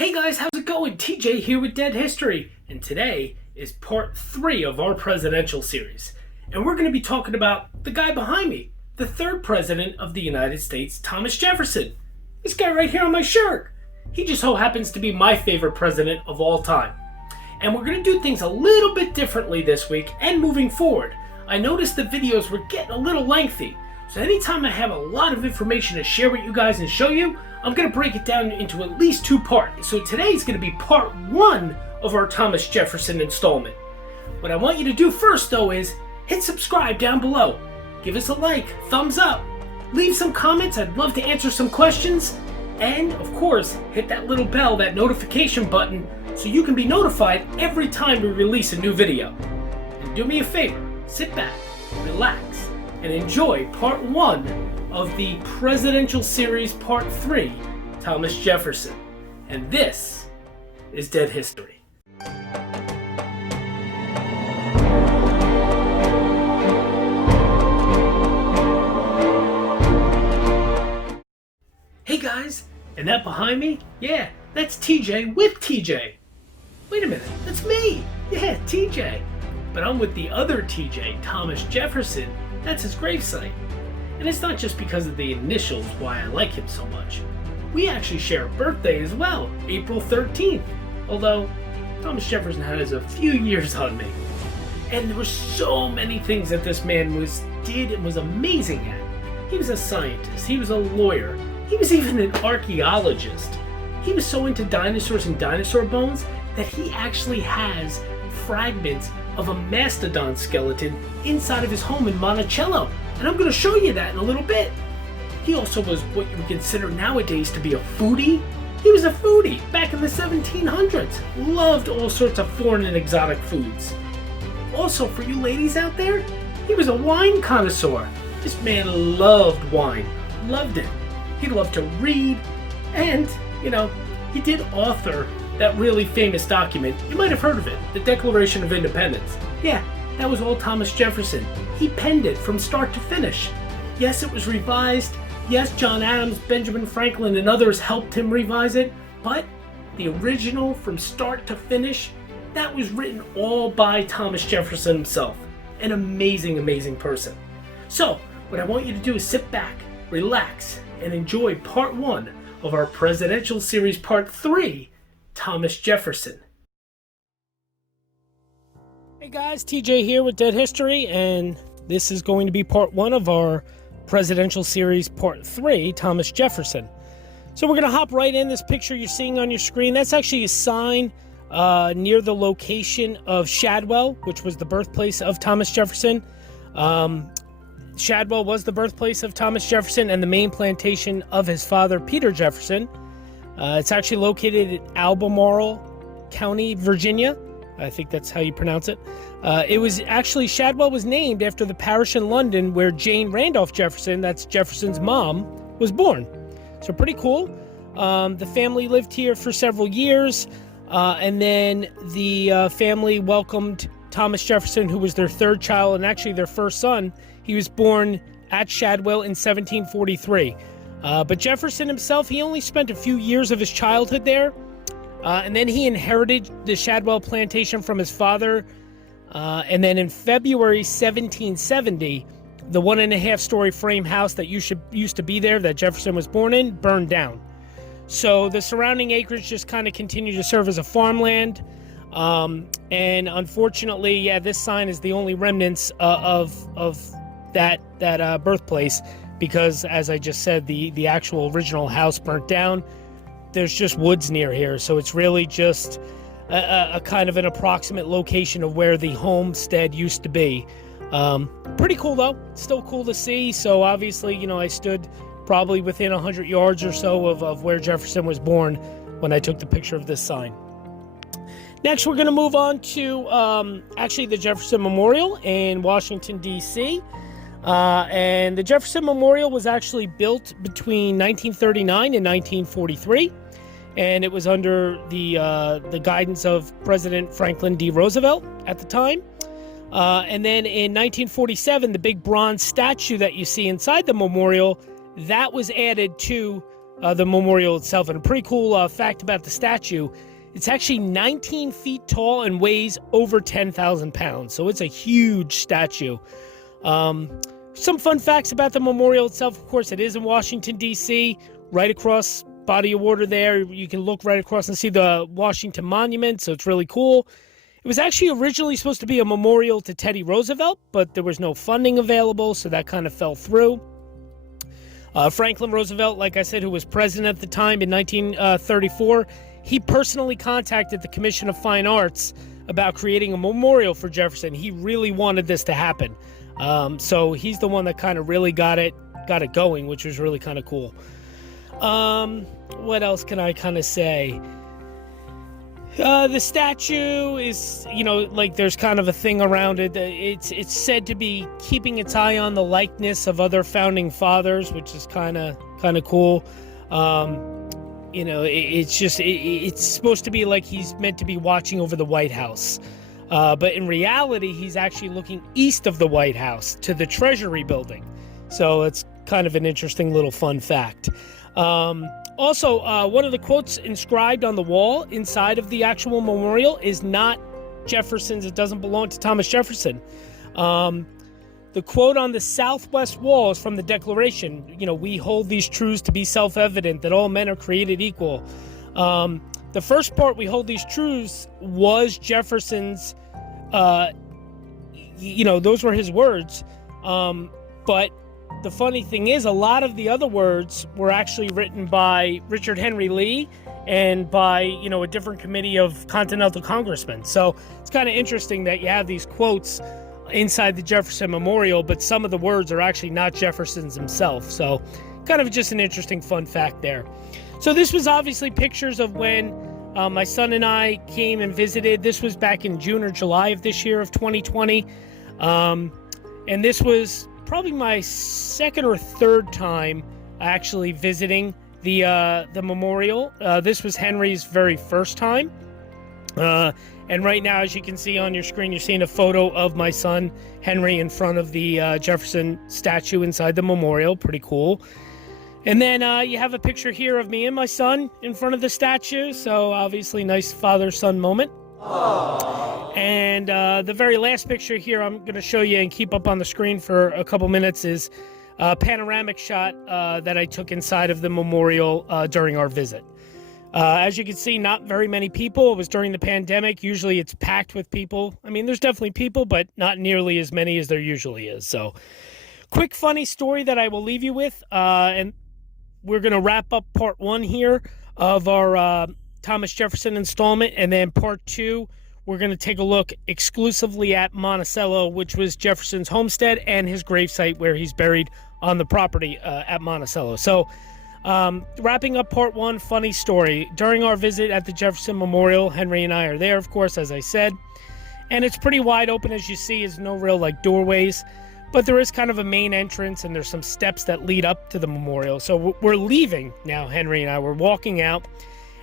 Hey guys, how's it going? TJ here with Dead History, and today is part 3 of our presidential series. And we're going to be talking about the guy behind me, the third president of the United States, Thomas Jefferson. This guy right here on my shirt. He just so happens to be my favorite president of all time. And we're going to do things a little bit differently this week and moving forward. I noticed the videos were getting a little lengthy, so anytime I have a lot of information to share with you guys and show you, I'm going to break it down into at least 2 parts. So today's going to be part 1 of our Thomas Jefferson installment. What I want you to do first though is hit subscribe down below. Give us a like, thumbs up, leave some comments, I'd love to answer some questions. And of course, hit that little bell, that notification button, so you can be notified every time we release a new video. And do me a favor, sit back, relax, and enjoy part 1 of the presidential series part 3, Thomas Jefferson. And this is Dead History. Hey guys, and that behind me? Yeah, that's TJ with TJ. Wait a minute, that's me. Yeah, TJ. But I'm with the other TJ, Thomas Jefferson. That's his gravesite. And it's not just because of the initials why I like him so much. We actually share a birthday as well, April 13th. Although, Thomas Jefferson has a few years on me. And there were so many things that this man did and was amazing at. He was a scientist, he was a lawyer, he was even an archaeologist. He was so into dinosaurs and dinosaur bones that he actually has fragments of a mastodon skeleton inside of his home in Monticello. And I'm going to show you that in a little bit. He also was what you would consider nowadays to be a foodie. He was a foodie back in the 1700s. Loved all sorts of foreign and exotic foods. Also, for you ladies out there, he was a wine connoisseur. This man loved wine. Loved it. He loved to read. And, he did author that really famous document. You might have heard of it, the Declaration of Independence. Yeah, that was all Thomas Jefferson. He penned it from start to finish. Yes, it was revised. Yes, John Adams, Benjamin Franklin, and others helped him revise it. But the original, from start to finish, that was written all by Thomas Jefferson himself. An amazing, amazing person. So, what I want you to do is sit back, relax, and enjoy part 1 of our presidential series part 3, Thomas Jefferson. Hey guys, TJ here with Dead History, and this is going to be part 1 of our presidential series part 3, Thomas Jefferson. So we're going to hop right in. This picture you're seeing on your screen, that's actually a sign near the location of Shadwell, which was the birthplace of Thomas Jefferson. Shadwell was the birthplace of Thomas Jefferson and the main plantation of his father, Peter Jefferson. It's actually located in Albemarle County, Virginia. I think that's how you pronounce it. It was actually, Shadwell was named after the parish in London where Jane Randolph Jefferson, that's Jefferson's mom, was born. So pretty cool. The family lived here for several years, and then the family welcomed Thomas Jefferson, who was their 3rd child and actually their first son. He was born at Shadwell in 1743. But Jefferson himself, he only spent a few years of his childhood there. And then he inherited the Shadwell plantation from his father. And then in February 1770, the 1.5-story frame house that used to be there that Jefferson was born in burned down. So the surrounding acreage just kind of continued to serve as a farmland. And unfortunately, this sign is the only remnants of that birthplace, because as I just said, the actual original house burnt down. There's just woods near here, so it's really just a kind of an approximate location of where the homestead used to be. Pretty cool though, still cool to see. So obviously, I stood probably within 100 yards or so of where Jefferson was born when I took the picture of this sign. Next, we're going to move on to actually the Jefferson Memorial in Washington, D.C. And the Jefferson Memorial was actually built between 1939 and 1943. And it was under the guidance of President Franklin D. Roosevelt at the time. And then in 1947, the big bronze statue that you see inside the memorial, that was added to the memorial itself. And a pretty cool fact about the statue, it's actually 19 feet tall and weighs over 10,000 pounds. So it's a huge statue. Some fun facts about the memorial itself. Of course, it is in Washington, D.C., right across body of water there. You can look right across and see the Washington Monument, so it's really cool. It was actually originally supposed to be a memorial to Teddy Roosevelt, but there was no funding available, so that kind of fell through. Franklin Roosevelt, like I said, who was president at the time in 1934, he personally contacted the Commission of Fine Arts about creating a memorial for Jefferson. He really wanted this to happen. So he's the one that kind of really got it going, which was really kind of cool. What else can I kind of say? The statue is, like there's kind of a thing around it. It's said to be keeping its eye on the likeness of other founding fathers, which is kind of cool. It's supposed to be like he's meant to be watching over the White House. But in reality, he's actually looking east of the White House to the Treasury building. So it's kind of an interesting little fun fact. Also, one of the quotes inscribed on the wall inside of the actual memorial is not Jefferson's. It doesn't belong to Thomas Jefferson. The quote on the southwest wall is from the Declaration. We hold these truths to be self-evident, that all men are created equal. The first part, we hold these truths, was Jefferson's, those were his words. But the funny thing is, a lot of the other words were actually written by Richard Henry Lee and by, a different committee of Continental congressmen. So it's kind of interesting that you have these quotes inside the Jefferson Memorial, but some of the words are actually not Jefferson's himself. So kind of just an interesting fun fact there. So this was obviously pictures of when my son and I came and visited. This was back in June or July of this year of 2020. And this was probably my second or third time actually visiting the memorial. This was Henry's very first time. And right now, as you can see on your screen, you're seeing a photo of my son, Henry, in front of the Jefferson statue inside the memorial. Pretty cool. And then you have a picture here of me and my son in front of the statue. So obviously, nice father-son moment. Aww. And the very last picture here I'm going to show you and keep up on the screen for a couple minutes is a panoramic shot that I took inside of the memorial during our visit. As you can see, not very many people. It was during the pandemic. Usually it's packed with people. I mean, there's definitely people, but not nearly as many as there usually is. So, quick funny story that I will leave you with. And we're going to wrap up part 1 here of our Thomas Jefferson installment. And then part 2, we're going to take a look exclusively at Monticello, which was Jefferson's homestead and his gravesite where he's buried on the property at Monticello. So, wrapping up part 1, funny story. During our visit at the Jefferson Memorial, Henry and I are there, of course, as I said. And it's pretty wide open, as you see. There's no real, doorways. But there is kind of a main entrance, and there's some steps that lead up to the memorial. So we're leaving now, Henry and I. We're walking out.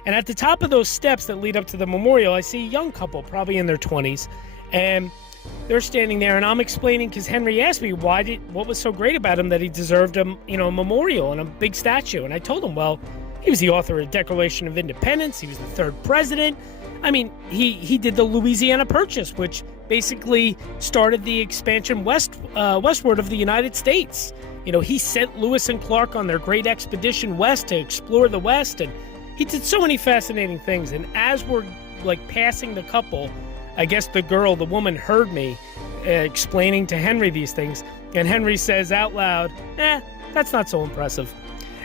And at the top of those steps that lead up to the memorial, I see a young couple, probably in their 20s. And they're standing there, and I'm explaining, because Henry asked me what was so great about him that he deserved a memorial and a big statue. And I told him, well, he was the author of the Declaration of Independence. He was the 3rd president. I mean, he did the Louisiana Purchase, which basically started the expansion westward of the United States. He sent Lewis and Clark on their great expedition west to explore the West, and he did so many fascinating things. And as we're passing the couple, I guess the woman heard me explaining to Henry these things, and Henry says out loud, that's not so impressive.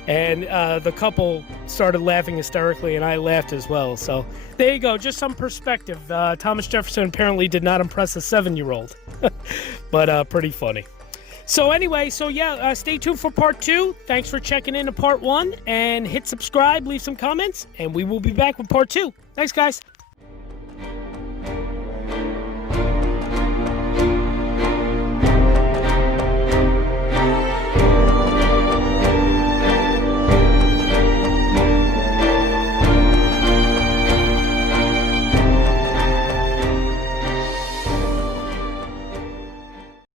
And the couple started laughing hysterically, and I laughed as well. So there you go, just some perspective. Thomas Jefferson apparently did not impress a 7-year-old, but pretty funny. So anyway, stay tuned for part 2. Thanks for checking in to part 1, and hit subscribe, leave some comments, and we will be back with part 2. Thanks, guys.